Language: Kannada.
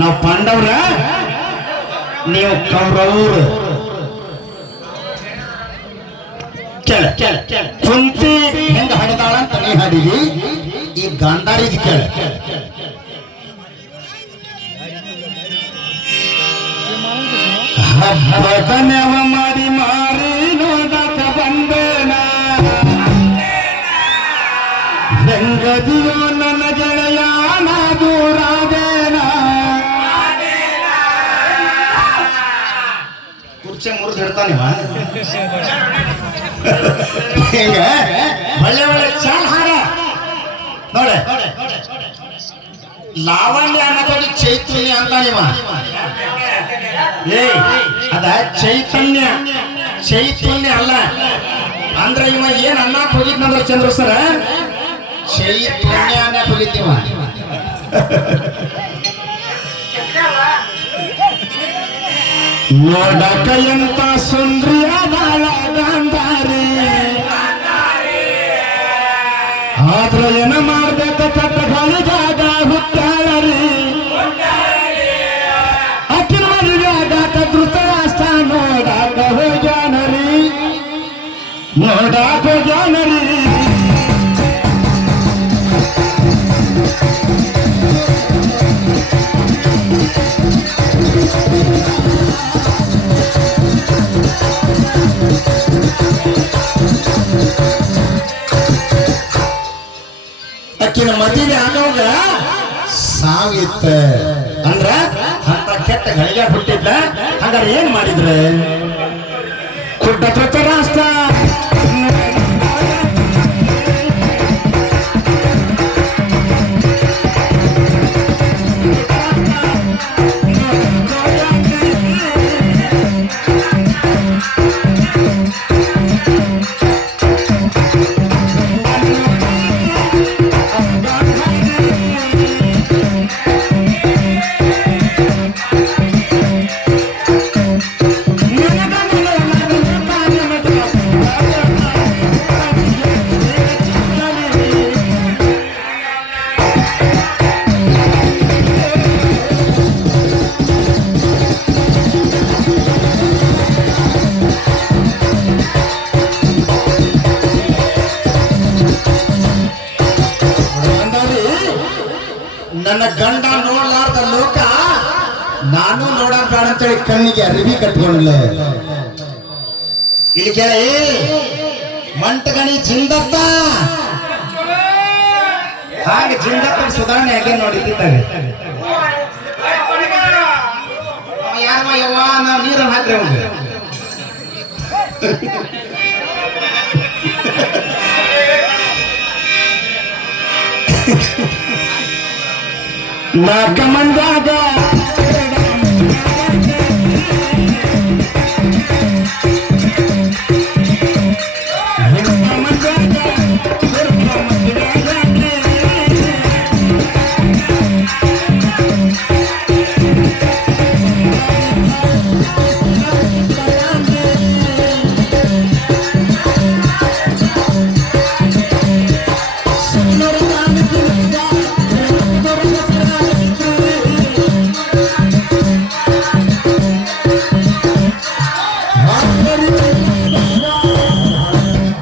ನಾವು ಪಾಂಡವ್ರ? ನೀವು ಕೌರವ್ರು. ಕೇಳ. ಕುಂತಿ ಹೆಂಗ ಹಡದಾಳ ಅಂತ ನೀ ಹಾಡಿದಿ ಈ ಗಾಂಧಾರಿಗೆ ಕೇಳ. ಹಬ್ಬದ ನೆವ ಮಾಡಿ ಮುರಿದು ಹಿಡ್ತಾನಿವ ಹಿಂಗ ಒಳ್ಳೆ ಒಳ್ಳೆ ಚಾಲ್ ಹಾಡ ನೋಡೆ ಲಾವಣ್ಯ ಅನ್ನೋದು ಚೈತನ್ಯ ಅಂತಾನಿವ ಏ ಅದ ಚೈತನ್ಯ ಚೈತನ್ಯ ಅಲ್ಲ ಅಂದ್ರೆ ಇವ ಏನ್ ಅನ್ನಕ್ ಹೋಗಿದ್ನಂದ್ರ ಚಂದ್ರ ಸರ ಚೈತನ್ಯ ಅನ್ನಕ್ ಹೋಗಿದ್ದೀವ ನೋಡಕ ಎಂತ ಸುಂದ್ರಿಯ ಬಾಳ ಗಾಂಧಾರಿ. ಆದ್ರ ಏನ ಮಾಡ್ಬೇಕ ತಟ್ಟ ಗಾಳಿಗಾಗ ಹುಟ್ಟಾಳರಿ. ಅಕ್ಕಿನ ಮದುವೆಯಾಗಾಕ ಧೃತರಾಷ್ಟ್ರ ನೋಡಾಕ ಹೋಗ್ಯಾನರಿ. ನೋಡಾಕ ಹೋಗ್ಯಾನರಿ. ಮದುವೆ ಅನ್ನೋಂಗ ಸಾವಿತ್ತ ಅಂದ್ರ ಅಂತ ಕೆಟ್ಟ ಗಳಿಗೆ ಹುಟ್ಟಿದ್ದ ಹಂಗಾರೆ ಏನ್ ಮಾಡಿದ್ರೆ? ಪ್ರಚಾರ ಧೃತರಾಷ್ಟ್ರ ನನ್ನ ಗಂಡ ನೋಡ್ಲಾರ್ದ ಲೋಕ ನಾನು ನೋಡಕ್ ಬೇಡ ಅಂತೇಳಿ ಕಣ್ಣಿಗೆ ಅರಿವಿ ಕಟ್ಕೊಂಡ್ಲೆ. ಇಲ್ಲಿ ಕೇಳಿ, ಮಂಟಗಣಿ ಜಿಂದಪ್ಪ. ಹಾಗೆ ಜಿಂದಪ್ಪ ಸುಧಾರಣೆ ಹಾಗೆ ನೋಡಿದ್ದಾರೆ ಯಾರಮ್ಮ ಯವ್ವ, ನಾವು ನೀರನ್ನು ಹಾಕ್ರಿ ನಾಲ್ಕ ಮಂದಾಗ கமந்தாத கமந்தாத